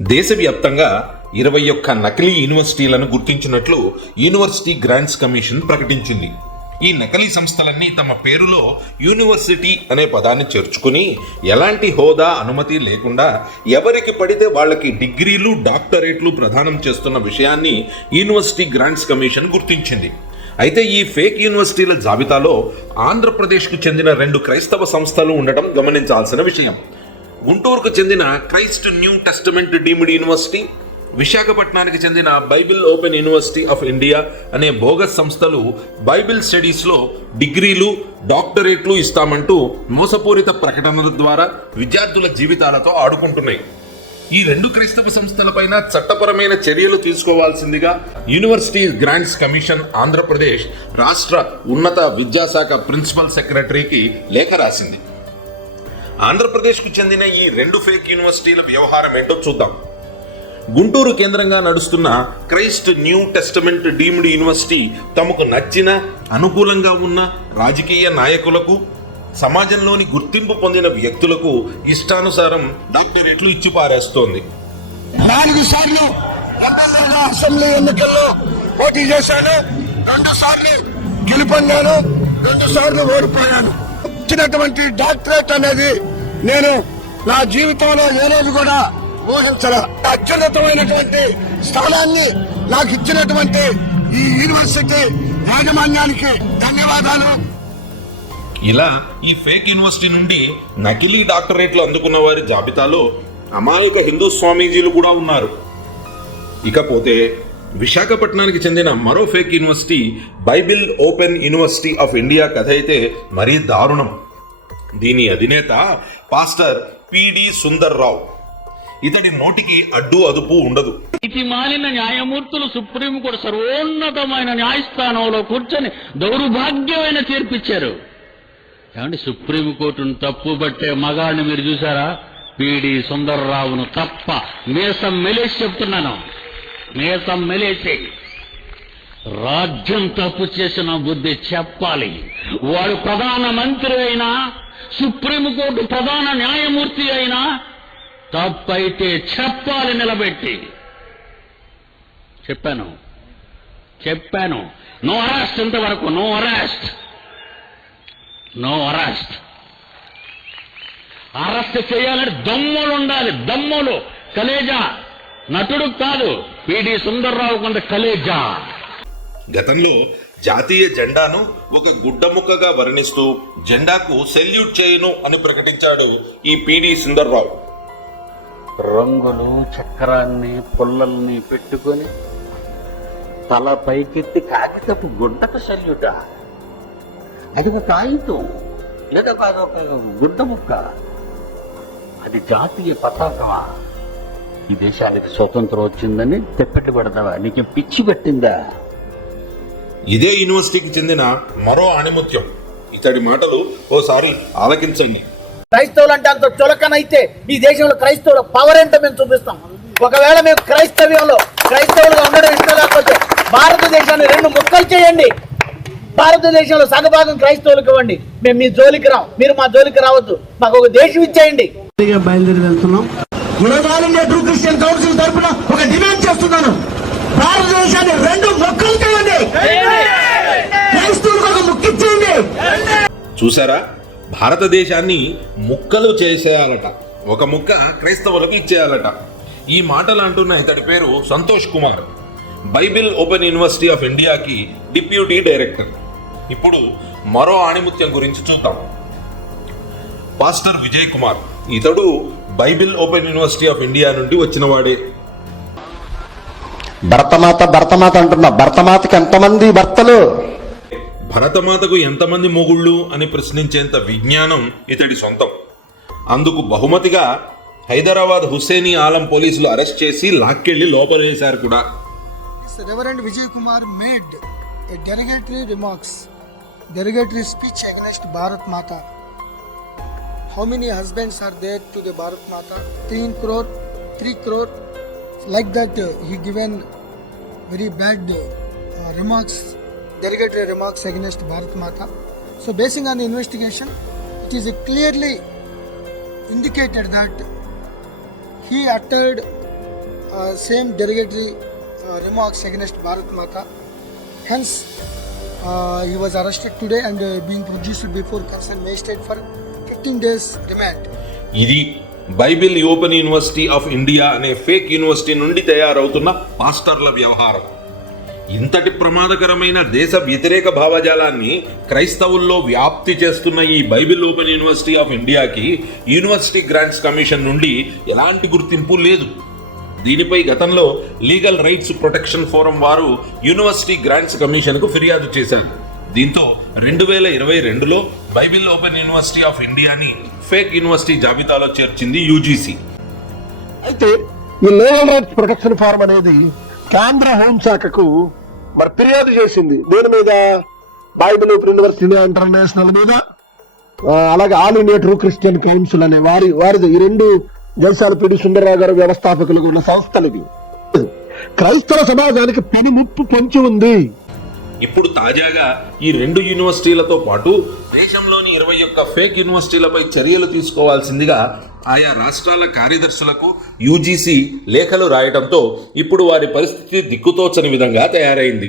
దేశవ్యాప్తంగా ఇరవై ఒక్క నకిలీ యూనివర్సిటీలను గుర్తించినట్లు యూనివర్సిటీ గ్రాంట్స్ కమిషన్ ప్రకటించింది. ఈ నకిలీ సంస్థలన్నీ తమ పేరులో యూనివర్సిటీ అనే పదాన్ని చేర్చుకుని ఎలాంటి హోదా అనుమతి లేకుండా ఎవరికి పడితే వాళ్ళకి డిగ్రీలు డాక్టరేట్లు ప్రదానం చేస్తున్న విషయాన్ని యూనివర్సిటీ గ్రాంట్స్ కమిషన్ గుర్తించింది. అయితే ఈ ఫేక్ యూనివర్సిటీల జాబితాలో ఆంధ్రప్రదేశ్కు చెందిన రెండు క్రైస్తవ సంస్థలు ఉండటం గమనించాల్సిన విషయం. గుంటూరుకు చెందిన Christ New Testament deemed university విశాఖపట్నానికి చెందిన Bible Open University of India అనే బోగస్ సంస్థలు బైబిల్ స్టడీస్లో డిగ్రీలు డాక్టరేట్లు ఇస్తామంటూ మోసపూరిత ప్రకటనల ద్వారా విద్యార్థుల జీవితాలతో ఆడుకుంటున్నాయి. ఈ రెండు క్రైస్తవ సంస్థలపైన చట్టపరమైన చర్యలు తీసుకోవాల్సిందిగా యూనివర్సిటీ గ్రాంట్స్ కమిషన్ ఆంధ్రప్రదేశ్ రాష్ట్ర ఉన్నత విద్యాశాఖ ప్రిన్సిపల్ సెక్రటరీకి లేఖ రాసింది. ఆంధ్రప్రదేశ్కు చెందిన ఈ రెండు ఫేక్ యూనివర్సిటీల వ్యవహారం ఏంటో చూద్దాం. గుంటూరు కేంద్రంగా నడుస్తున్న Christ New Testament deemed university తమకు నచ్చిన అనుకూలంగా ఉన్న రాజకీయ నాయకులకు సమాజంలోని గుర్తింపు పొందిన వ్యక్తులకు ఇష్టానుసారం డాక్టరేట్లు ఇచ్చి పారేస్తోంది. నాలుగు సార్లు ఎమ్మెల్యేగా అసెంబ్లీ ఎన్నికల్లో పోటీ చేశాను. రెండు సార్లు గెలుపొందాను. రెండు సార్లు ఓడిపోయాను. ఇచ్చినటువంటి డాక్టరేట్ అనేది నేను నా జీవితంలో ఏ రోజు కూడా ఊహించరా అత్యున్నతమైనటువంటి స్థానాన్ని నాకు ఇచ్చినటువంటి ఈ యూనివర్సిటీ యాజమాన్యానికి ధన్యవాదాలు. ఇలా ఈ ఫేక్ యూనివర్సిటీ నుండి నకిలీ డాక్టరేట్లు అందుకున్న వారి జాబితాలో అమాయక హిందూ స్వామీజీలు కూడా ఉన్నారు. ఇకపోతే విశాఖపట్నానికి చెందిన మరో fake university Bible Open University of India కథ అయితే మరీ దారుణం. దీని అధినేత పాస్టర్ పిడి సుందర్ రావు ఇతడి నోటికి అడ్డు అదుపు ఉండదు. ఇది మాలిన న్యాయమూర్తులు సుప్రీంకోర్టు సర్వోన్నతమైన న్యాయస్థానంలో కూర్చొని దౌర్భాగ్యమైన తీర్పిచ్చారు. సుప్రీం సుప్రీంకోర్టును తప్పు పట్టే మగాడిని మీరు చూసారా పిడి సుందర్రావును తప్ప మీసం మెలేసి చెప్తున్నాను. మీసం మెలేసి. రాజ్యం తప్పు చేసిన బుద్ధి చెప్పాలి. వాడు ప్రధాన మంత్రి అయినా సుప్రీంకోర్టు ప్రధాన న్యాయమూర్తి అయినా తప్పైతే చెప్పాలి నిలబెట్టి. చెప్పాను. చెప్పాను. నో అరెస్ట్ ఇంతవరకు. No arrest. No arrest. Arrest చేయాలంటే దమ్ములు ఉండాలి. దమ్ములు. కలేజా. నటుడు కాదు. పిడి సుందర్రావు కొంత కలేజా. గతంలో జాతీయ జెండాను ఒక గుడ్డముక్కగా వర్ణిస్తూ జెండాకు సెల్యూట్ చేయను అని ప్రకటించాడు ఈ పిడి సుందర్రావు. రంగులు చక్రాన్ని పుల్లల్ని పెట్టుకొని తల పైకెత్తి కాగితపు గుడ్డకు సల్యూట? అది ఒక కాగితం లేదా అదొక గుడ్డ ముక్క అది జాతీయ పతాకమా? ఈ దేశానికి స్వతంత్రం వచ్చిందని తెప్పటి పెడతావా? నీకు పిచ్చి పెట్టిందా? ఇదే యూనివర్సిటీకి చెందిన మరో ఆణిముత్యం. ఇతడి మాటలు ఓసారి ఆలకించండి. క్రైస్తవులు అంటే అంత చులకనైతే ఈ దేశంలో క్రైస్తవుల పవర్ ఏంటో మేము చూపిస్తాం. ఒకవేళ మేము క్రైస్తవ్యంలో క్రైస్తవులుగా ఉండడం ఇష్టం లేకపోతే భారతదేశాన్ని రెండు ముక్కలు చేయండి. భారతదేశంలో సగభాగం క్రైస్తవులకు ఇవ్వండి. మేము మీ జోలికి రాం. మీరు మా జోలికి రావద్దు. మాకు ఒక దేశం ఇచ్చేయండి. బయలుదేరి వెళ్తున్నాం. ట్రూ క్రిస్టియన్ కౌన్సిల్ తరఫున ఒక డిమాండ్ చేస్తున్నాను. భారతదేశాన్ని రెండు మొక్కలు చేయండి క్రైస్తవులకు ఒక ముక్కిచ్చేయండి చూసారా భారతదేశాన్ని ముక్కలు చేసేయాలట. ఒక ముక్క క్రైస్తవులకు ఇచ్చేయాలట. ఈ మాటలు అంటున్న ఇతడి పేరు Santosh Kumar. Bible Open University of ఇండియాకి డిప్యూటీ డైరెక్టర్. ఇప్పుడు మరో ఆణిముత్యం గురించి చూద్దాం. పాస్టర్ విజయ్ కుమార్. ఇతడు Bible Open University of India నుండి వచ్చినవాడే. భరతమాత భరతమాత అంటున్నా. భరతమాతకి ఎంతమంది భర్తలు? భరతమాతకు ఎంతమంది మొగుళ్ళు అని ప్రశ్నించేంత విజ్ఞానం ఇతడి సొంతం. అందుకు బహుమతిగా హైదరాబాద్ హుస్సేనీ ఆలం పోలీసులు అరెస్ట్ చేసి లాక్కెళ్ళి లోపల లోపలేశారు కూడా. Reverend Vijay Kumar made a derogatory remarks derogatory speech against Bharat Mata how many husbands are there to the Bharat Mata three crore three crore like that he given very bad remarks derogatory remarks against Bharat Mata. So, basing on the investigation, it is clearly indicated that he uttered uh, same derogatory uh, remarks against Bharat Mata. Hence, uh, he was arrested today and uh, being produced before concerned magistrate for 15 days remand. ఇది Bible Open University of India అనే fake university నుండి తయారవుతున్న పాస్టర్ల వ్యవహారం ఇంతటి ప్రమాదకరమైన దేశ వ్యతిరేక భావజాలాన్ని క్రైస్తవుల్లో వ్యాప్తి చేస్తున్న ఈ బైబిల్ ఓపెన్ యూనివర్సిటీ ఆఫ్ ఇండియాకి యూనివర్సిటీ గ్రాంట్స్ కమిషన్ నుండి ఎలాంటి గుర్తింపు లేదు. దీనిపై గతంలో లీగల్ రైట్స్ ప్రొటెక్షన్ ఫోరం వారు యూనివర్సిటీ గ్రాంట్స్ కమిషన్కు ఫిర్యాదు చేశారు. దీంతో రెండు వేల ఇరవై రెండులో బైబిల్ ఓపెన్ యూనివర్సిటీ ఆఫ్ ఇండియాని ఫేక్ యూనివర్సిటీ జాబితాలో చేర్చింది యూజీసీ. అయితే ఈ లీగల్ రైట్స్ ప్రొటెక్షన్ ఫారం అనేది కేంద్ర హోంశాఖకు మరి ఫిర్యాదు చేసింది. దేని మీద? బైబిల్ ఓపెన్ యూనివర్సిటీ ఇంటర్నేషనల్ మీద. అలాగే All India True Christian Council అనే వారి వారిది ఈ రెండు దేశాల పిడి సుందరరావు గారు వ్యవస్థాపకులుగా ఉన్న సంస్థలకి క్రైస్తవ సమాజానికి పని ముప్పు పొంచి ఉంది. ఇప్పుడు తాజాగా ఈ రెండు యూనివర్సిటీలతో పాటు దేశంలోని ఇరవై ఒక్క ఫేక్ యూనివర్సిటీలపై చర్యలు తీసుకోవాల్సిందిగా ఆయా రాష్ట్రాల కార్యదర్శులకు యూజీసీ లేఖలు రాయడంతో ఇప్పుడు వారి పరిస్థితి దిక్కుతోచని విధంగా తయారైంది.